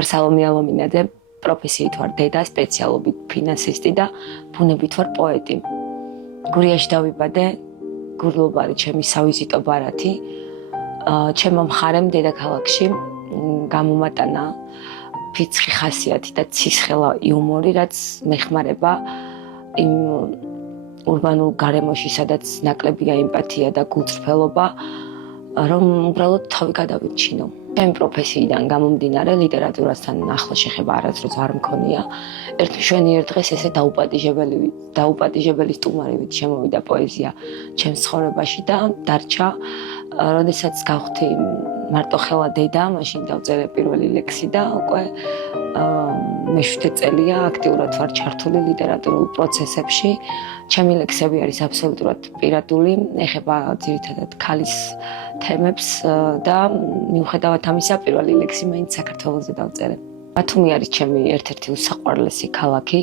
ვარ სალომე ალომინაძე, პროფესიით ვარ დედა, სპეციალობით ფინანსისტი და ბუნებით ვარ პოეტი. გურიაში დავიბადე, გურლუბარი ჩემი სავიზიტო ბარათი. ჩემო მხარემ დედაქალაქში გამომატანა ფიცხი ხასიათი და ცისხელა იუმორი, რაც მეხმარება იმ ურბანულ გარემოში, სადაც ნაკლებია ემპათია და გულწრფელობა, რომ უბრალოდ თავი გადავიჩინო. ჩემი პროფესიიდან გამომდინარე ლიტერატურასთან ახლო შეხება არასდროს არ მქონია. ერთ მშვენიერ დღეს ესე დაუპატიჟებელი სტუმარებით შემოვიდა პოეზია ჩემს ცხოვრებაში და დარჩა, როდესაც გავხდი მარტოხელა დედა, მაშინ დავწერე პირველი ლექსი და უკვე მე-7 წელია აქტიურად ვარ ჩართული ლიტერატურულ პროცესებში. ჩემი ლექსები არის აბსოლუტურად პირადული, ეხება ძირითადად ქალის თემებს და მიუხედავად ამისა, პირველი ლექსი მაინც საქართველოზე დავწერე. ბათუმი არის ჩემი ერთ-ერთი უსაყვარლესი ქალაქი.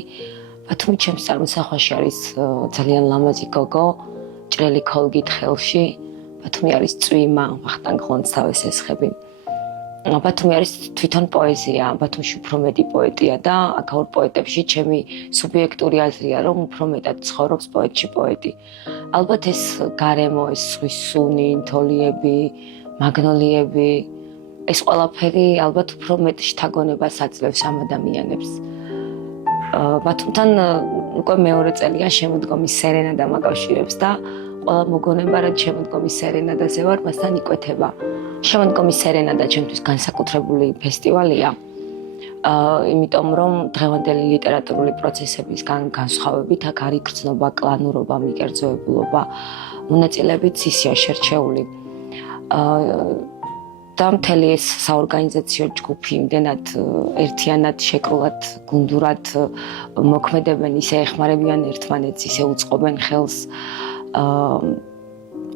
ბათუმი ჩემს წარმოსახვაში არის ძალიან ლამაზი გოგო, ჭრელი ქოლგით ხელში. ბათუმი არის წვიმა, ვახტანგ ღონცავეს ესხები. ბათუმი არის თვითონ პოეზია, ბათუმში უფრო მეტი პოეტია და აქაურ პოეტებში ჩემი სუბიექტური აზრია, რომ უფრო მეტად ცხოვრობს პოეტში პოეტი. ალბათ ეს გარემო, ეს ზღვის სუნი, თოლიები, მაგნოლიები, ეს ყველაფერი ალბათ უფრო მეტ შთაგონებას აძლევს ამ ადამიანებს. ბათუმთან უკვე მეორე წელია შემოდგომის სერენადა მაკავშირებს და ყველა მოგონება, რაც შემოდგომის სერენადაზე ვარ, მასთან იკვეთება. შემოდგომის სერენადა ჩემთვის განსაკუთრებული ფესტივალია, იმიტომ რომ დღევანდელი ლიტერატურული პროცესებისგან განსხვავებით აქ არის გრძნობა, კლანურობა, მიკერძოებულობა, მონაწილეებით სისია შერჩეული. და მთელი ეს საორგანიზაციო ჯგუფი იმდენად ერთიანად, შეკრულად, გუნდურად მოქმედებენ, ისე ეხმარებიან ერთმანეთს, ისე უწყობენ ხელს.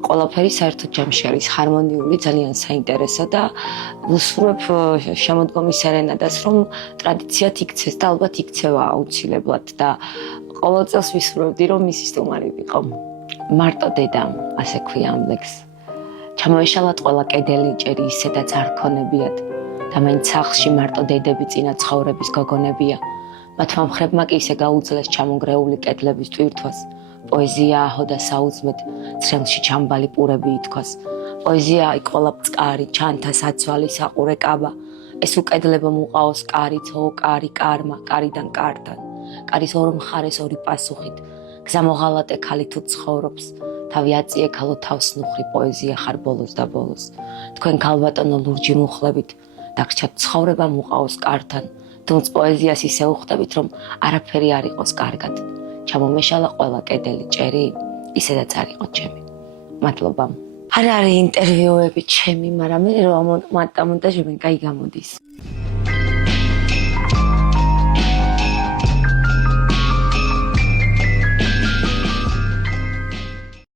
ყველაფერი საერთოდ ჯამში არის ჰარმონიული, ძალიან საინტერესო და ვუსურვებ შემოდგომის სერენადას, რომ ტრადიციად იქცეს და ალბათ იქცევა აუცილებლად და ყოველ წელს ვისურვებდი, რომ მისი სტუმარი ვიყო. მარტო დედა, ასე ქვია ამ ლექსს. ჩამოეშალათ ყველა კედელი ჭერი ისედაც არ ქონებიათ და მაინც სახლში მარტო დედები წინა ცხოვრების გოგონებია. მათმა მხრებმა კი ისე გაუძლეს ჩამონგრეული კედლების ტვირთვას. პოეზია აჰოდა საუზმედ, ცრემლში ჩამბალი პურები ითქვას. პოეზია იქ ყველა წყარი, ჩანთა საცვალი, საყურე კაბა. ეს უკედლება მოყავს კარიც, კარი კარმა, კარიდან კართან. კარის ორ მხარეს ორი პასუხით. გზამოღალატე ქალი თუ ცხოვრობს. თავი აწიე ქალო თავს ნუხრი, პოეზია ხარ ბოლოს და ბოლოს. თქვენ ქალბატონო ლურჯი მუხლებით, დაგრჩათ ცხოვრება მოყავს კართან. თუმცა პოეზიას ისე უხდებით, რომ არაფერი არ იყოს კარგად. ჩამომეშალა ყველა კედელი ჭერი, ისედაც არ იყო ჩემი. მადლობა. არ არის ინტერვიუები ჩემი, მაგრამ მე რომ მომონტაჟებენ, კაი გამოდის.